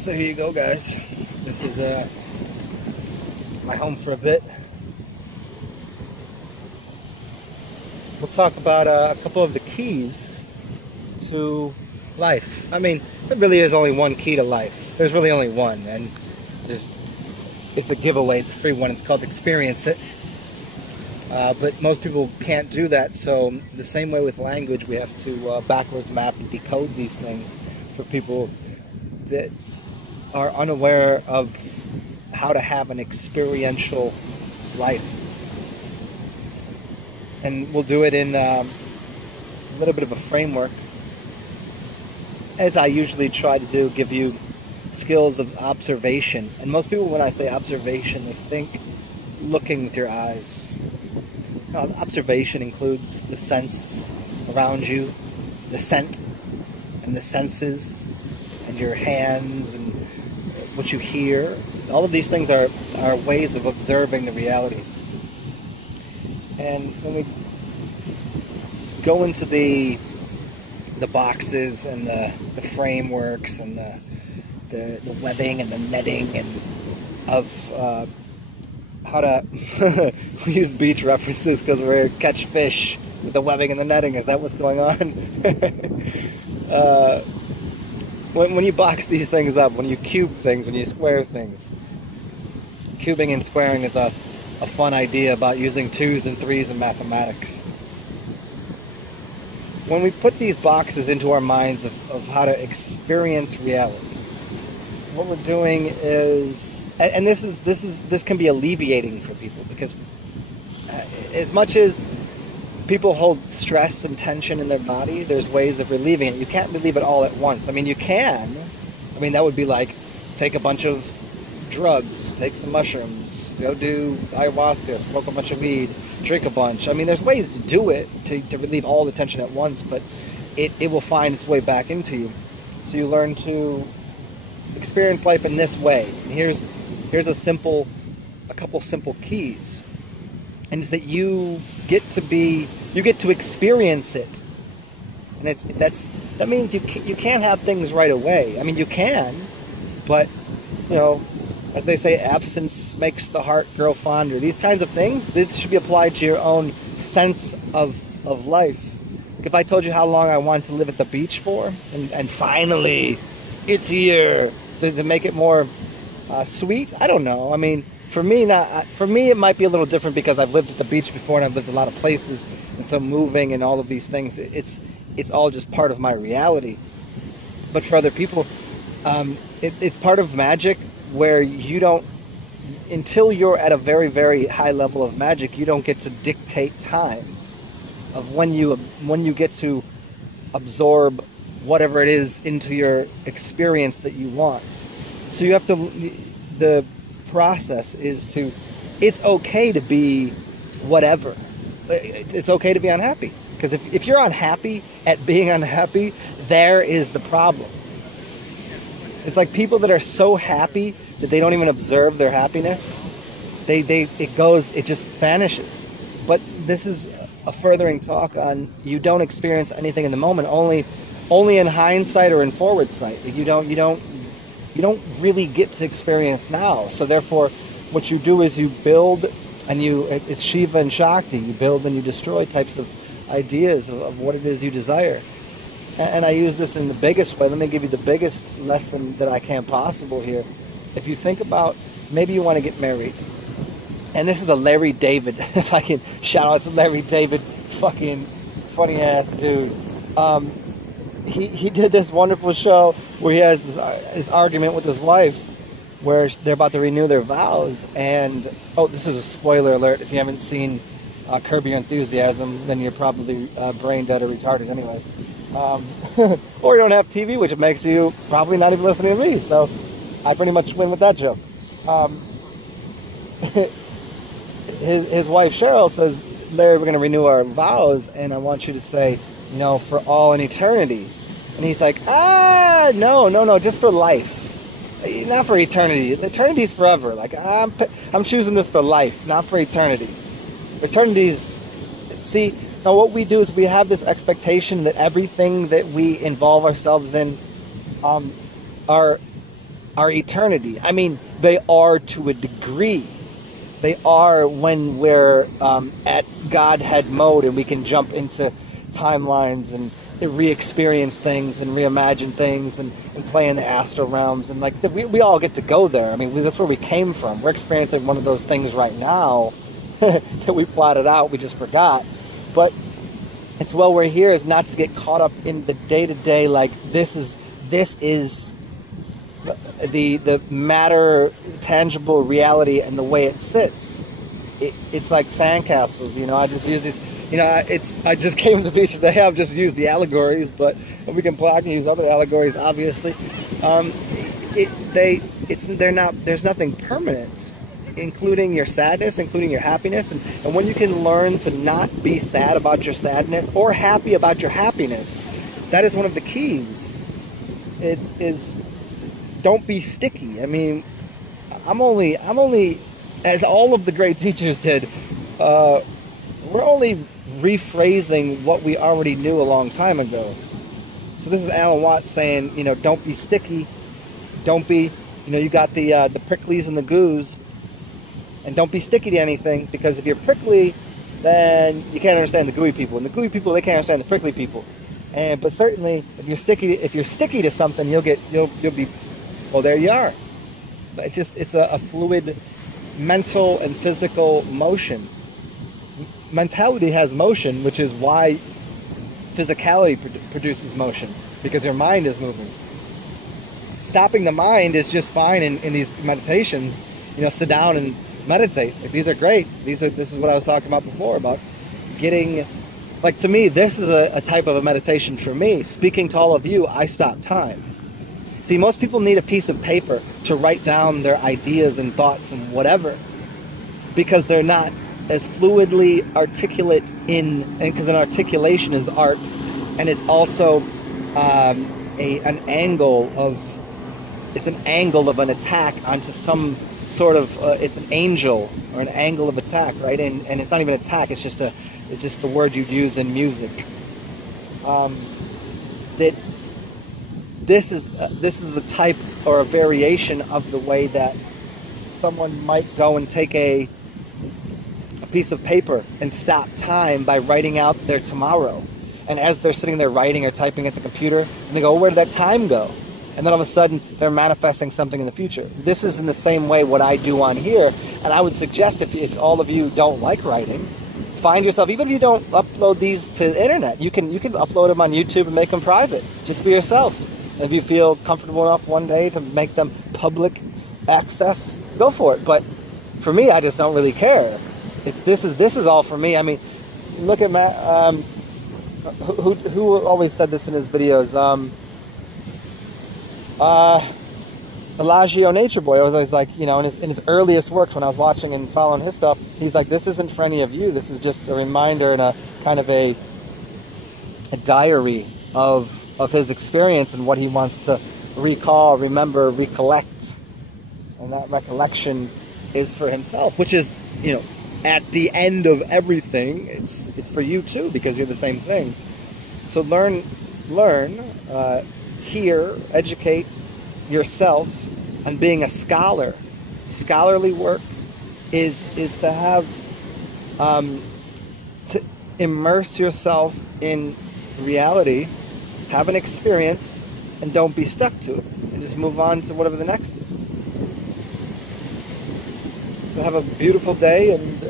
So here you go, guys. This is my home for a bit. We'll talk about a couple of the keys to life. I mean, there really is only one key to life. There's really only one, and it's a giveaway. It's a free one. It's called experience it. But most people can't do that, so the same way with language, we have to backwards map and decode these things for people that are unaware of how to have an experiential life. And we'll do it in a little bit of a framework, as I usually try to do, give you skills of observation. And most people, when I say observation, they think looking with your eyes. Observation includes the sense around you, the scent, and the senses, and your hands, and what you hear. All of these things are ways of observing the reality. And when we go into the boxes and the frameworks and the webbing and the netting and of how to we use beach references because we're catch fish with the webbing and the netting. Is that what's going on? When you box these things up, when you cube things, when you square things, cubing and squaring is a fun idea about using 2s and 3s in mathematics. When we put these boxes into our minds of how to experience reality, what we're doing is, and this can be alleviating for people, because as much as people hold stress and tension in their body, there's ways of relieving it. You can't relieve it all at once. I mean, you can. I mean, that would be like, take a bunch of drugs, take some mushrooms, go do ayahuasca, smoke a bunch of weed, drink a bunch. I mean, there's ways to do it, to relieve all the tension at once, but it will find its way back into you. So you learn to experience life in this way. And here's a couple simple keys. And it's that you get to experience it. And that means you can't have things right away. I mean, you can, but, you know, as they say, absence makes the heart grow fonder. These kinds of things, this should be applied to your own sense of life. Like if I told you how long I wanted to live at the beach for, and finally, it's here, to make it more sweet, I don't know. I mean, for me, it might be a little different because I've lived at the beach before and I've lived a lot of places, and so moving and all of these things, it's all just part of my reality. But for other people, it's part of magic where you don't, until you're at a very, very high level of magic, you don't get to dictate time of when you get to absorb whatever it is into your experience that you want. So you have to, the process is to, it's okay to be whatever. It's okay to be unhappy. Because if you're unhappy at being unhappy, there is the problem. It's like people that are so happy that they don't even observe their happiness. It just vanishes. But this is a furthering talk on you don't experience anything in the moment, only in hindsight or in forward sight. You don't really get to experience now. So therefore, what you do is you build, and it's Shiva and Shakti. You build and you destroy types of ideas of what it is you desire. And I use this in the biggest way. Let me give you the biggest lesson that I can possible here. If you think about, maybe you want to get married. And this is a Larry David, if I can shout out to Larry David, fucking funny ass dude. He did this wonderful show where he has this argument with his wife where they're about to renew their vows. And, oh, this is a spoiler alert. If you haven't seen Curb Your Enthusiasm, then you're probably brain dead or retarded anyways. Or you don't have TV, which makes you probably not even listening to me. So I pretty much win with that joke. His wife Cheryl says, Larry, we're going to renew our vows, and I want you to say, you know, for all in eternity. And he's like, no, just for life. Not for eternity. Eternity's forever. Like, I'm choosing this for life, not for eternity. Eternity's, see, now what we do is we have this expectation that everything that we involve ourselves in are our eternity. I mean, they are to a degree. They are when we're at Godhead mode and we can jump into timelines and re-experience things and reimagine things and play in the astral realms. And like we all get to go there. I mean, that's where we came from. We're experiencing one of those things right now that we plotted out. We just forgot. But it's while we're here is not to get caught up in the day-to-day, like this is the matter, tangible reality and the way it sits. It's like sandcastles, you know. I just use these, you know. I just came to the beach today. I've just used the allegories, but I can use other allegories, obviously. There's nothing permanent, including your sadness, including your happiness, and when you can learn to not be sad about your sadness or happy about your happiness, that is one of the keys. It is. Don't be sticky. I mean, I'm only, as all of the great teachers did, we're only rephrasing what we already knew a long time ago. So this is Alan Watts saying, you know, don't be sticky. Don't be, you know, you got the pricklies and the goos, and don't be sticky to anything, because if you're prickly, then you can't understand the gooey people, and the gooey people, they can't understand the prickly people. But certainly, if you're sticky to something, you'll be. Well, there you are. But it's a fluid mental and physical motion. Mentality has motion, which is why physicality produces motion, because your mind is moving. Stopping the mind is just fine in these meditations. You know, sit down and meditate. Like, these are great. This is what I was talking about before, about getting, like, to me, this is a type of a meditation for me. Speaking to all of you, I stop time. See, most people need a piece of paper to write down their ideas and thoughts and whatever, because they're not as fluidly articulate and because an articulation is art, and it's also an angle of an attack onto some sort of it's an angel or an angle of attack, right? And it's not even attack. It's just the word you'd use in music. This is the type or a variation of the way that someone might go and take a piece of paper and stop time by writing out their tomorrow. And as they're sitting there writing or typing at the computer, and they go, oh, where did that time go? And then all of a sudden, they're manifesting something in the future. This is in the same way what I do on here. And I would suggest, if all of you don't like writing, find yourself, even if you don't upload these to the internet, you can upload them on YouTube and make them private, just for yourself. And if you feel comfortable enough one day to make them public access, go for it. But for me, I just don't really care. This is all for me. I mean, look at Matt. Who always said this in his videos? Elagio Nature Boy. I was always like, you know, in his earliest works when I was watching and following his stuff, he's like, this isn't for any of you. This is just a reminder and a kind of a diary of his experience and what he wants to recall, remember, recollect. And that recollection is for himself, which is, you know, at the end of everything, it's for you too, because you're the same thing. So learn, hear, educate yourself on being a scholar. Scholarly work is to have to immerse yourself in reality, have an experience, and don't be stuck to it, and just move on to whatever the next is. So have a beautiful day, and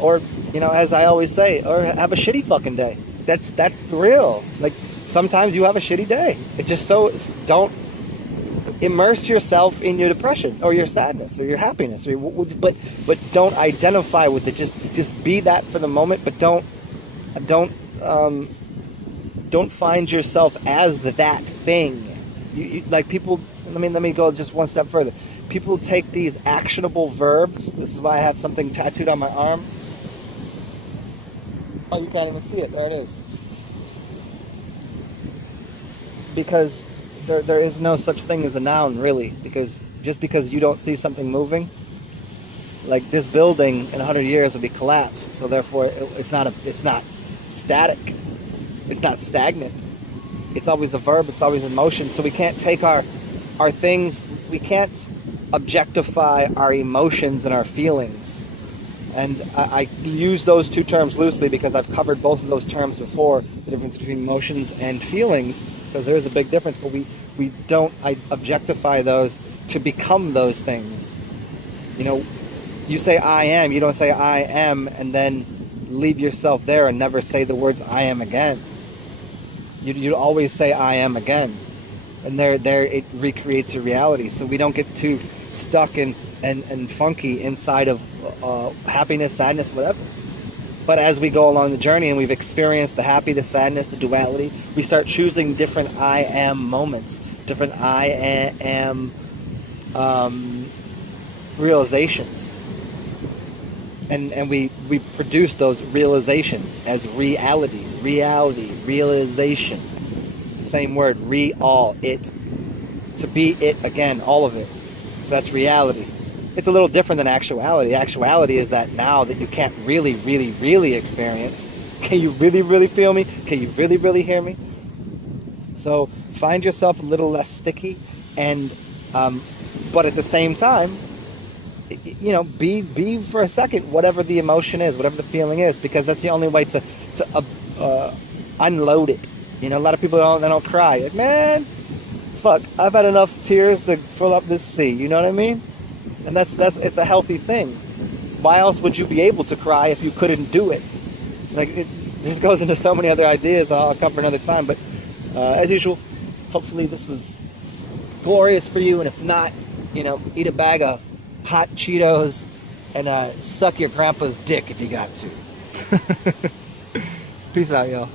or, you know, as I always say, or have a shitty fucking day. That's the real. Like, sometimes you have a shitty day. Don't immerse yourself in your depression or your sadness or your happiness, but don't identify with it. Just be that for the moment, but don't find yourself as that thing. You like people. Let me go just one step further. People take these actionable verbs. This is why I have something tattooed on my arm. Oh, you can't even see it. There it is. Because there is no such thing as a noun, really. Because just because you don't see something moving, like this building in 100 years will be collapsed. So therefore, it's not static. It's not stagnant. It's always a verb. It's always in motion. So we can't take our things we can't objectify our emotions and our feelings. And I use those two terms loosely because I've covered both of those terms before, the difference between emotions and feelings, because there is a big difference, but we don't objectify those to become those things. You know, you say I am, you don't say I am and then leave yourself there and never say the words I am again. You always say I am again. And there it recreates a reality. So we don't get too stuck and funky inside of happiness, sadness, whatever. But as we go along the journey and we've experienced the happy, the sadness, the duality, we start choosing different I am moments, different I am realizations. And we produce those realizations as reality, realization. Same word, all it. To be it again, all of it. So that's reality. It's a little different than actuality. Actuality is that now that you can't really experience. Can you really feel me? Can you really hear me? So find yourself a little less sticky, and but at the same time, you know, be for a second whatever the emotion is, whatever the feeling is, because that's the only way to unload it. You know, a lot of people don't cry. Like, man, fuck, I've had enough tears to fill up this sea. You know what I mean? And it's a healthy thing. Why else would you be able to cry if you couldn't do it? Like, this goes into so many other ideas I'll cover another time. But as usual, hopefully this was glorious for you. And if not, you know, eat a bag of hot Cheetos and suck your grandpa's dick if you got to. Peace out, y'all.